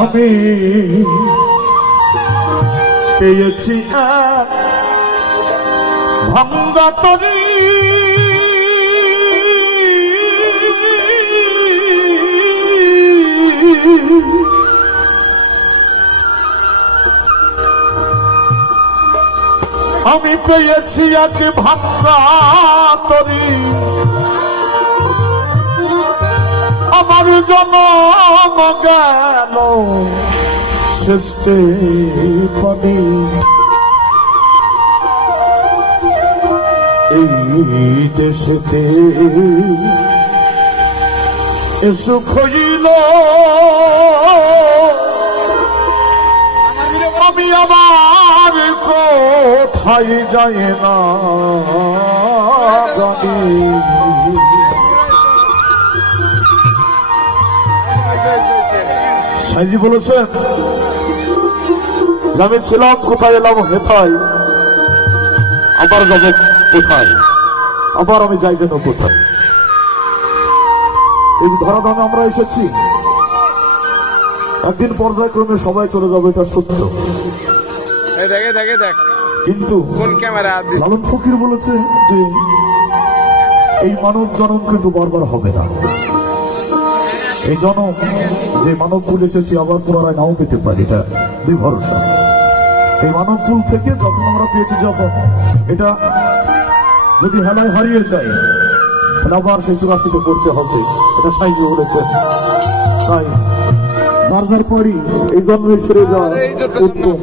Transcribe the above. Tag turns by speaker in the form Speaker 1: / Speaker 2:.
Speaker 1: আমি পেয়েছি এক ভাঙ্গা তরি। আমি পেয়েছি এক ভাঙ্গা তরি। জনম গেল। সৃষ্টি পদে। এই দেশেতে এসু খইল আমি আমার কোথায় যাই না জানি। সাইজি বলেছেন যে আমি ছিলাম কোথায় এলাম হেথায় আবার যাব কোথায়? আবার আমি যাই যেন কোথায়। এই যে ধরাধামে আমরা এসেছি। একদিন পর্যায়ক্রমে সবাই চলে যাবে এটা সত্য।
Speaker 2: এই দেখে দেখে দেখ।
Speaker 1: কিন্তু
Speaker 2: কোন ক্যামেরা
Speaker 1: লালন ফকির বলেছে যে এই মানব জন্ম কিন্তু বারবার হবে না। এই জন্ম যে মানব কুল এসেছি আবার পুনরায় নাও পেতে পারি এটা দুই ভরসা এই মানব কুল থেকে যখন আমরা পেয়েছি যখন এটা যদি হেলায় হারিয়ে যায় তাহলে আবার সেই চূড়াস্তিতে করতে হবে। এটা সাইজ বলেছে। তাই যার যার পরই এই জন্মে সরে যাওয়া উত্তম।